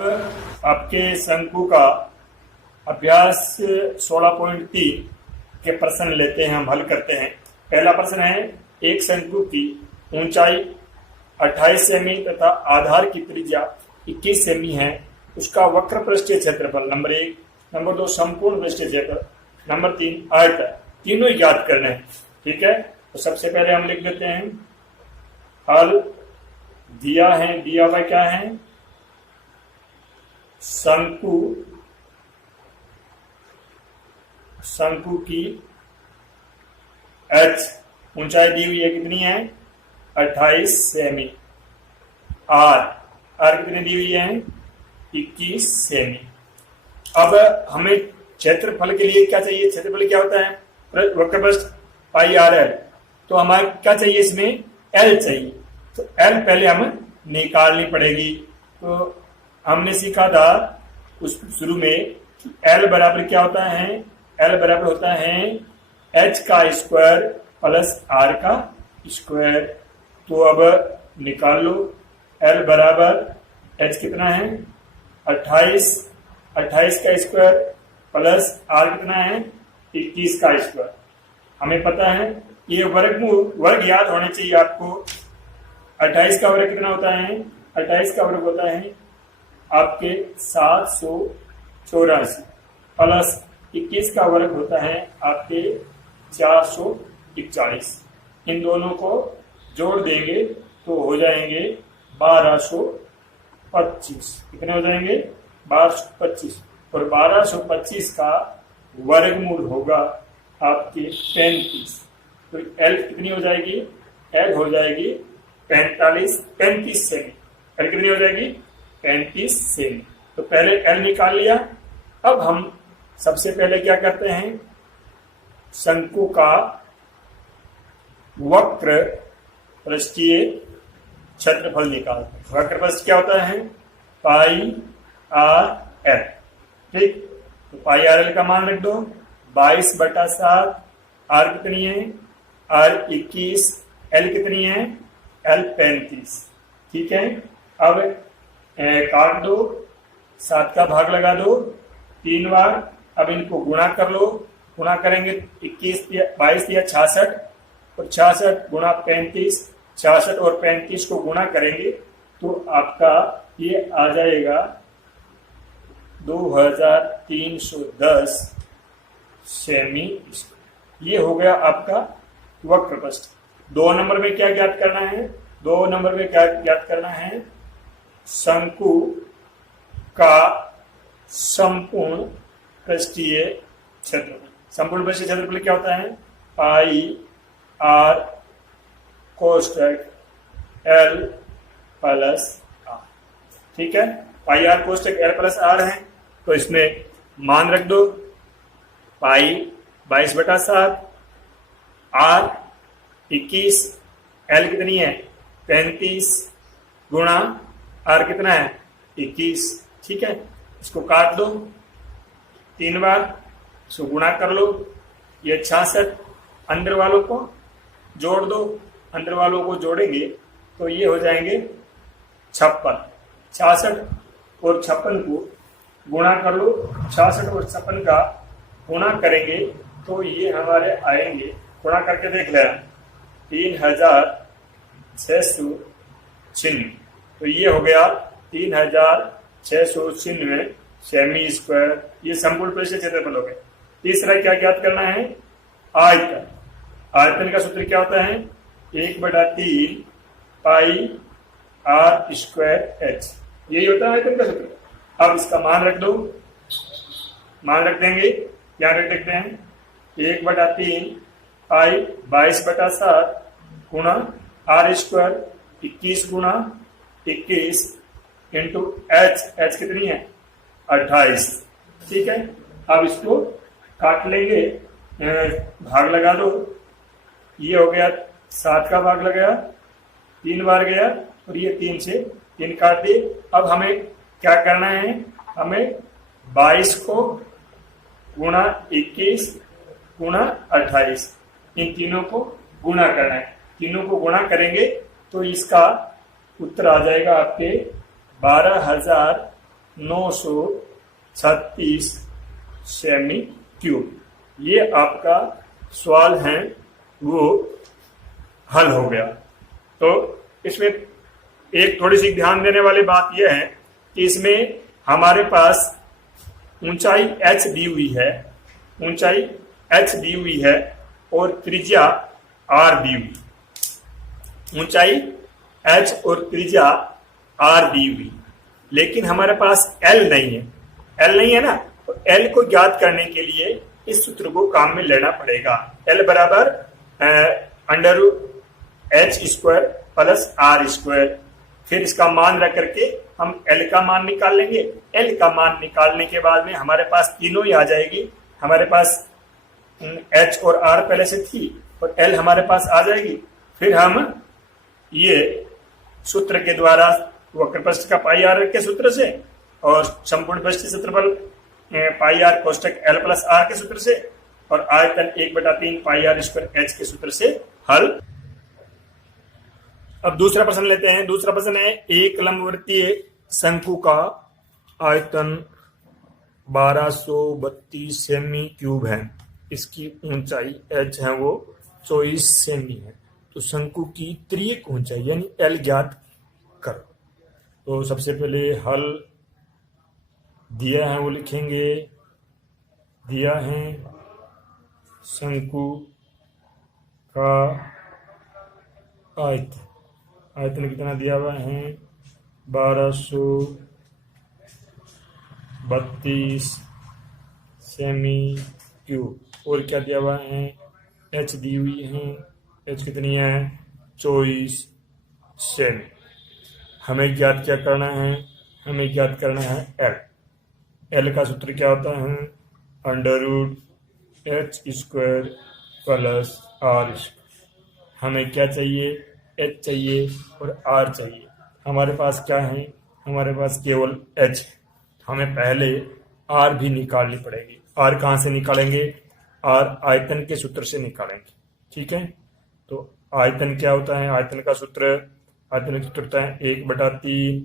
आपके शंकु का अभ्यास 16.3 के प्रश्न लेते हैं, हम हल करते हैं। पहला प्रश्न है, एक शंकु की ऊंचाई 28 सेमी तथा आधार की त्रिज्या 21 सेमी है, उसका वक्र पृष्ठीय क्षेत्रफल नंबर 1, नंबर 2 संपूर्ण पृष्ठीय क्षेत्र, नंबर 3 आयत, तीनों ही ज्ञात करने हैं। ठीक है, तो सबसे पहले हम लिख देते हैं हल। दिया हुआ क्या है, शंकु की एच ऊंचाई दी हुई है, कितनी है 28 सेमी। आर कितनी दी हुई है 21 सेमी। अब हमें क्षेत्रफल के लिए क्या चाहिए, क्षेत्रफल क्या होता है वक्र पृष्ठ पाई आर एल, तो हमारे क्या चाहिए इसमें एल चाहिए, तो एल पहले हम निकालनी पड़ेगी। तो हमने सीखा था उस शुरू में एल बराबर क्या होता है, एल बराबर होता है एच का स्क्वायर प्लस आर का स्क्वायर। तो अब निकाल लो, एल बराबर एच कितना है 28 का स्क्वायर प्लस आर कितना है 21 का स्क्वायर। हमें पता है ये वर्ग याद होने चाहिए आपको। 28 का वर्ग कितना होता है, 28 का वर्ग होता है आपके 784 प्लस 21 का वर्ग होता है आपके 441। इन दोनों को जोड़ देंगे तो हो जाएंगे 1225। कितने हो जाएंगे 1225, और 1225 का वर्गमूल होगा आपके 35। तो एल कितनी हो जाएगी, एल हो जाएगी 35 सेमी। एल कितनी हो जाएगी 35 सेमी। तो पहले एल निकाल लिया। अब हम सबसे पहले क्या करते हैं, शंकु का वक्र पृष्ठीय क्षेत्रफल निकालते हैं। वक्र पृष्ठ क्या होता है पाई आर एल। ठीक, तो पाई आर एल का मान रख दो 22/7। आर कितनी है, आर 21, एल कितनी है, एल 35। ठीक है, अब काट दो, 7 का भाग लगा दो 3 बार। अब इनको गुणा कर लो, गुणा करेंगे 22 या 66, और 66 गुणा 35, 66 और 35 को गुणा करेंगे तो आपका ये आ जाएगा 2310 सेमी। ये हो गया आपका वक्र पृष्ठ। 2 नंबर में क्या ज्ञात करना है, 2 नंबर में क्या ज्ञात करना है, शंकु का संपूर्ण पृष्ठीय क्षेत्रफल। संपूर्ण पृष्ठीय क्षेत्रफल क्या होता है पाई आर कोष्ठक एल प्लस आर। ठीक है, पाई आर कोष्ठक एल प्लस आर है, तो इसमें मान रख दो पाई 22/7, आर 21, एल कितनी है 35 गुणा आर कितना है 21। ठीक है, इसको काट दो 3 बार, इसको गुणा कर लो, ये 66। अंदर वालों को जोड़ दो, अंदर वालों को जोड़ेंगे तो ये हो जाएंगे 56। 66 और 56 को गुणा कर लो, 66 और 56 का गुणा करेंगे तो ये हमारे आएंगे, गुणा करके देख लेना 3696। तो ये हो गया 3696 सेमी स्क्वायर। ये संपूर्ण पृष्ठीय क्षेत्रफल हो गया। तीसरा क्या ज्ञात करना है, आयतन। आयतन का सूत्र क्या होता है 1/3 पाई आर स्क्वायर एच। यही होता है आयतन का सूत्र। अब इसका मान रख दो, मान रख देंगे, क्या रख देते हैं 1/3 पाई 22/7 गुणा आर स्क्वायर 21 गुणा 21 इंटू एच कितनी है 28। ठीक है, अब इसको काट लेंगे, भाग लगा दो, ये हो गया 7 का भाग लगाया 3 बार गया, और ये 3 से 3 काट दिए। अब हमें क्या करना है, हमें 22 को गुणा 21 गुणा 28, इन तीनों को गुणा करना है। तीनों को गुणा करेंगे तो इसका उत्तर आ जाएगा आपके 936 सेमी क्यूब। ये आपका सवाल है वो हल हो गया। तो इसमें एक थोड़ी सी ध्यान देने वाली बात यह है कि इसमें हमारे पास ऊंचाई h दी हुई है, ऊंचाई h दी हुई है और त्रिज्या r दी हुई। ऊंचाई h और त्रिज्या r दी हुई, लेकिन हमारे पास l नहीं है। l नहीं है ना, तो l को ज्ञात करने के लिए इस सूत्र को काम में लेना पड़ेगा। l बराबर under h square plus r square. फिर इसका मान रख करके हम l का मान निकाल लेंगे। l का मान निकालने के बाद में हमारे पास तीनों ही आ जाएगी। हमारे पास h और r पहले से थी और l हमारे पास आ जाएगी। फिर हम ये सूत्र के द्वारा वक्रपृष्ठ का पाई आर के सूत्र से और संपूर्ण पृष्ठ क्षेत्रफल पाई आर कोष्टक l प्लस r के सूत्र से और आयतन 1/3 पाई आर स्क्वायर h के सूत्र से हल। अब दूसरा प्रश्न लेते हैं। दूसरा प्रश्न है, एक लंबवृत्तीय शंकु का आयतन 1232 सेमी क्यूब है। इसकी ऊंचाई h है वो 24 सेमी है। तो शंकु की त्रियक ऊंचाई यानी l ज्ञात करो। तो सबसे पहले हल दिया है वो लिखेंगे। दिया है शंकु का आयतन, आयतन कितना दिया हुआ है 1232 सेमी क्यूब। और क्या दिया हुआ है, h दी हुई है। h कितनी है 24 सेमी। हमें ज्ञात क्या करना है, हमें ज्ञात करना है l। l का सूत्र क्या होता है under root h square plus r square. हमें क्या चाहिए, h चाहिए और r चाहिए। हमारे पास क्या है, हमारे पास केवल h है। हमें पहले r भी निकालनी पड़ेगी। r कहाँ से निकालेंगे, r आयतन के सूत्र से निकालेंगे। ठीक है, तो आयतन क्या होता है, आयतन का सूत्र होता है 1/3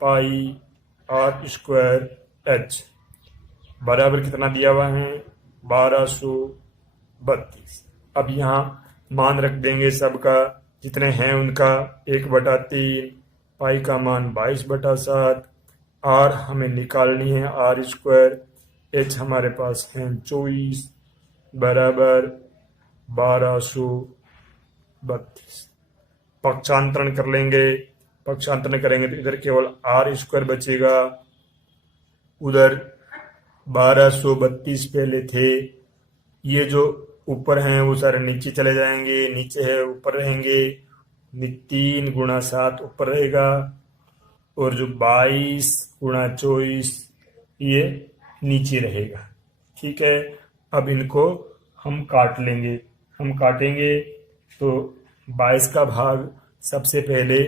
पाई r स्क्वायर h बराबर कितना दिया हुआ है 1232। अब यहाँ मान रख देंगे सबका, जितने हैं उनका 1/3 पाई का मान 22/7। r हमें निकालनी है r स्क्वायर, h हमारे पास है 24 बराबर 1232। पक्षांतरण कर लेंगे। पक्षांतरण करेंगे तो इधर केवल r स्क्वायर बचेगा, उधर 1232 पहले थे। ये जो ऊपर हैं वो सारे नीचे चले जाएंगे, नीचे है ऊपर रहेंगे। 3 × 7 ऊपर रहेगा और जो 22 × 24 ये नीचे रहेगा। ठीक है, अब इनको हम काट लेंगे। हम काटेंगे तो 22 का भाग सबसे पहले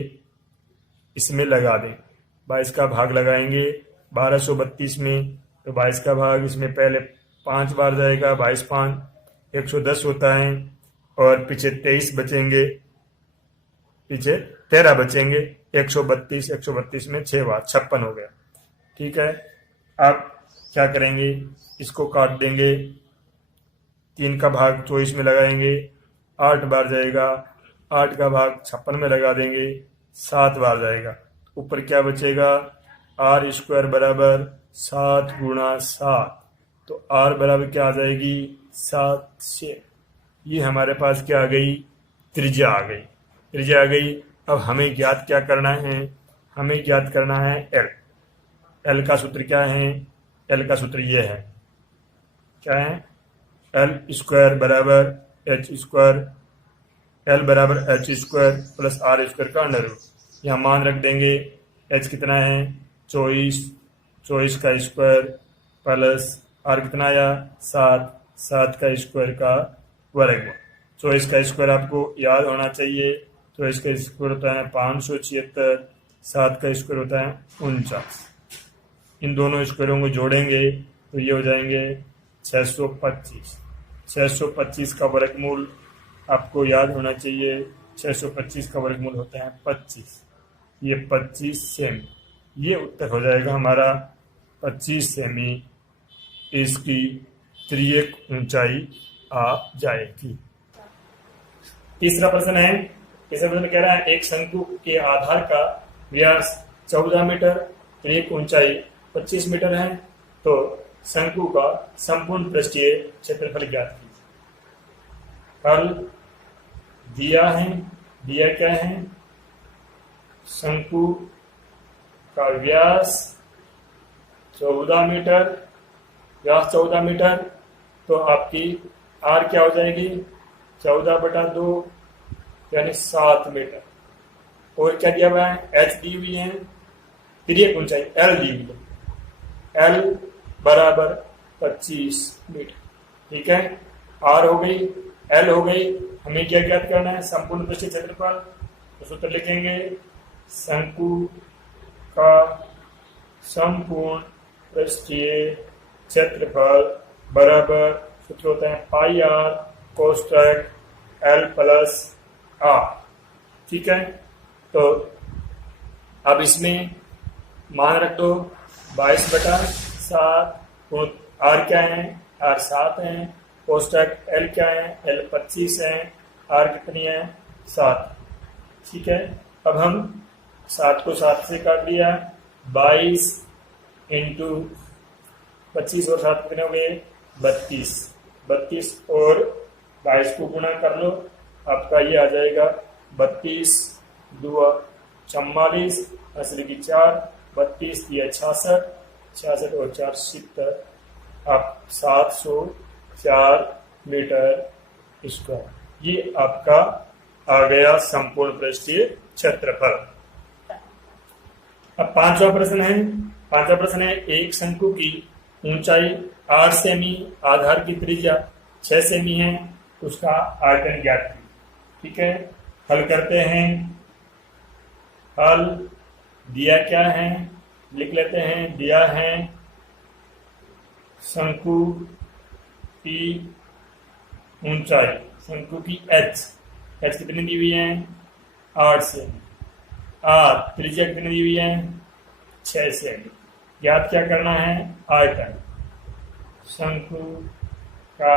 इसमें लगा दें। 22 का भाग लगाएंगे 1232 में, तो 22 का भाग इसमें पहले 5 बार जाएगा। 22 5 110 होता है और पीछे 23 बचेंगे, पीछे 13 बचेंगे। 132 में 6 बार 56 हो गया। ठीक है, अब क्या करेंगे, इसको काट देंगे। 3 का भाग 24 में लगाएंगे, 8 बार जाएगा। 8 का भाग 56 में लगा देंगे, 7 बार जाएगा। ऊपर क्या बचेगा, r स्क्वायर बराबर 7 × 7। तो r बराबर क्या आ जाएगी 7 से। ये हमारे पास क्या आ गई, त्रिज्या आ गई। त्रिज्या आ गई। अब हमें ज्ञात क्या करना है, हमें ज्ञात करना है l। l का सूत्र क्या है, l का सूत्र ये है, क्या है, l स्क्वायर बराबर h स्क्वायर, l बराबर h square plus r square का अंडर रूट। यहाँ मान रख देंगे। h कितना है 24, 24 का स्क्वायर प्लस r कितना आया 7, 7 का स्क्वायर का वर्ग। 24 का स्क्वायर आपको याद होना चाहिए। 24 का स्क्वायर होता है 576, 7 का स्क्वायर होता है 49। इन दोनों स्क्वायरों को जोड़ेंगे तो ये हो जाएंगे 625। 625 का वर्गमूल आपको याद होना चाहिए। 625 का वर्गमूल होता है 25। ये 25 सेमी। ये उत्तर हो जाएगा हमारा 25 सेमी इसकी तिर्यक ऊंचाई आ जाएगी। तीसरा प्रश्न है, तीसरा प्रश्न कह रहा है एक शंकु के आधार का व्यास 14 मीटर, तिर्यक ऊंचाई 25 मीटर है, तो शंकु का संपूर्ण पृष्ठीय क्षेत्रफल ज्ञात कीजिए। हल दिया है, दिया क्या है, शंकु का व्यास 14 मीटर, व्यास 14 मीटर, तो आपकी आर क्या हो जाएगी 14/2 यानी 7 मीटर। और क्या दिया हुआ है, एच दी हुई है, तिर्यक ऊंचाई एल दी हुई है, एल बराबर 25 मीटर। ठीक है, आर हो गई, एल हो गई, हमें क्या ज्ञात करना है, संपूर्ण पृष्ठीय क्षेत्रफल। तो सूत्र लिखेंगे शंकु का संपूर्ण पृष्ठीय क्षेत्रफल बराबर, सूत्र होता है पाई आर कोष्ठक एल प्लस आर। ठीक है, तो अब इसमें मान रख दो 22/7, आर क्या है, आर 7 है, कोष्ठक एल क्या है, एल 25 है, आर कितनी है 7। ठीक है, अब हम 7 को 7 से काट दिया, 22 इंटू 25 और 7 कितने हो गए 32, 32 और 22 को गुणा कर लो, आपका ये आ जाएगा 32 2 44, असली की 4, 32 दिया 66, 66 और 4 70, आप 704 मीटर स्क्वायर, ये आपका आ गया संपूर्ण पृष्ठीय क्षेत्रफल। अब पांचवा प्रश्न है एक शंकु की ऊंचाई 8 सेमी, आधार की त्रिज्या 6 सेमी है, उसका आयतन ज्ञात कीजिए। ठीक है, हल करते हैं। हल दिया क्या है, लिख लेते हैं, दिया है शंकु की ऊंचाई, शंकु की एच कितनी दी हुई है 8 सेमी, आर त्रिज्या कितनी दी हुई है 6 सेमी। ज्ञात क्या करना है, आयतन, शंकु का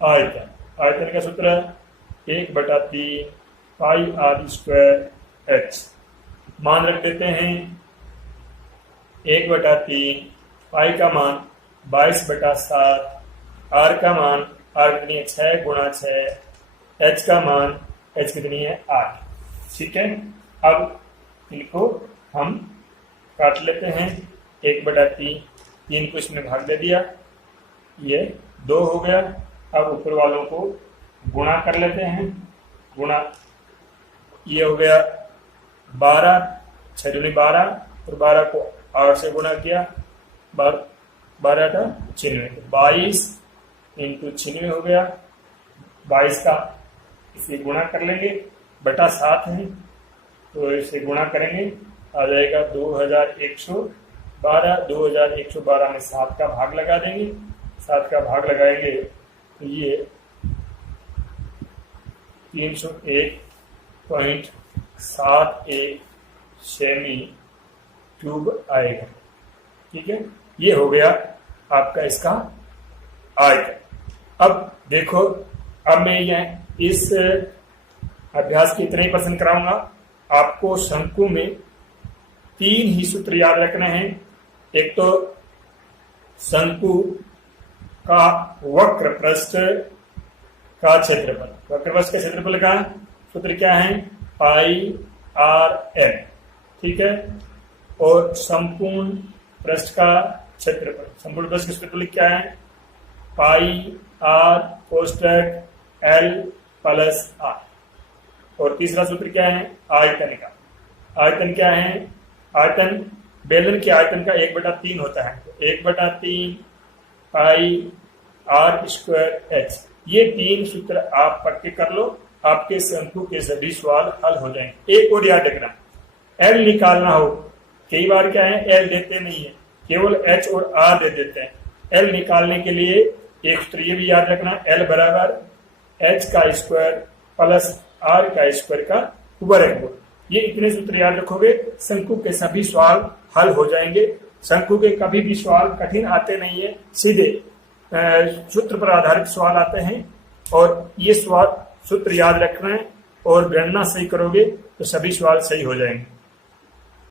आयतन, आयतन का सूत्र 1/3 पाई आर स्क्वायर एच। मान रख देते हैं 1/3, पाई का मान 22/7, आर का मान, आर कितनी है 6 × 6, एच का मान, एच कितनी है 8। ठीक है, अब इनको हम काट लेते हैं, 1/3, 3 को इसमें भाग दे दिया, ये 2 हो गया। अब ऊपर वालों को गुणा कर लेते हैं, गुणा, ये हो गया 12, 6 दूनी 12 और 12 को 8 से गुणा किया, 12 का 96, 22 इंटू 96 हो गया, 22 का इसे गुणा कर लेंगे, बटा 7 है तो इसे गुणा करेंगे, आ जाएगा 2112, 2112 में 7 का भाग लगा देंगे, 7 का भाग लगाएंगे तो ये 301.71 सेमी क्यूब आएगा। ठीक है, ये हो गया आपका इसका आयतन। अब देखो, अब मैं यह इस अभ्यास के इतने ही प्रश्न कराऊंगा। आपको शंकु में 3 ही सूत्र याद रखने हैं। एक तो शंकु का वक्र पृष्ठ का क्षेत्रफल, वक्र पृष्ठ का क्षेत्रफल का सूत्र क्या है, पाई आर एन। ठीक है, और संपूर्ण पृष्ठ का क्षेत्रफल, संपूर्ण पृष्ठ का क्षेत्रफल क्या है, पाई आर कोष्ठक एल प्लस आर। और तीसरा सूत्र क्या है, आयतन का। आयतन क्या है, आयतन बेलन के आयतन का 1/3 होता है, तो 1/3 पाई आर स्क्वायर एच। ये 3 सूत्र आप पक्के कर लो, आपके शंकु के सभी सवाल हल हो जाएंगे। एक और याद रखना, एल निकालना हो, कई बार क्या है एल देते नहीं है, केवल एच और आर दे देते हैं। एल निकालने के लिए एक सूत्र ये भी याद रखना, एल बराबर एच का स्क्वायर प्लस आर का स्क्वायर का वर्गमूल। ये इतने सूत्र याद रखोगे, शंकु के सभी सवाल हल हो जाएंगे। शंकु के कभी भी सवाल कठिन आते नहीं है, सीधे सूत्र पर आधारित सवाल आते हैं, और ये सवाल सूत्र याद रखना है और गणना सही करोगे तो सभी सवाल सही हो जाएंगे।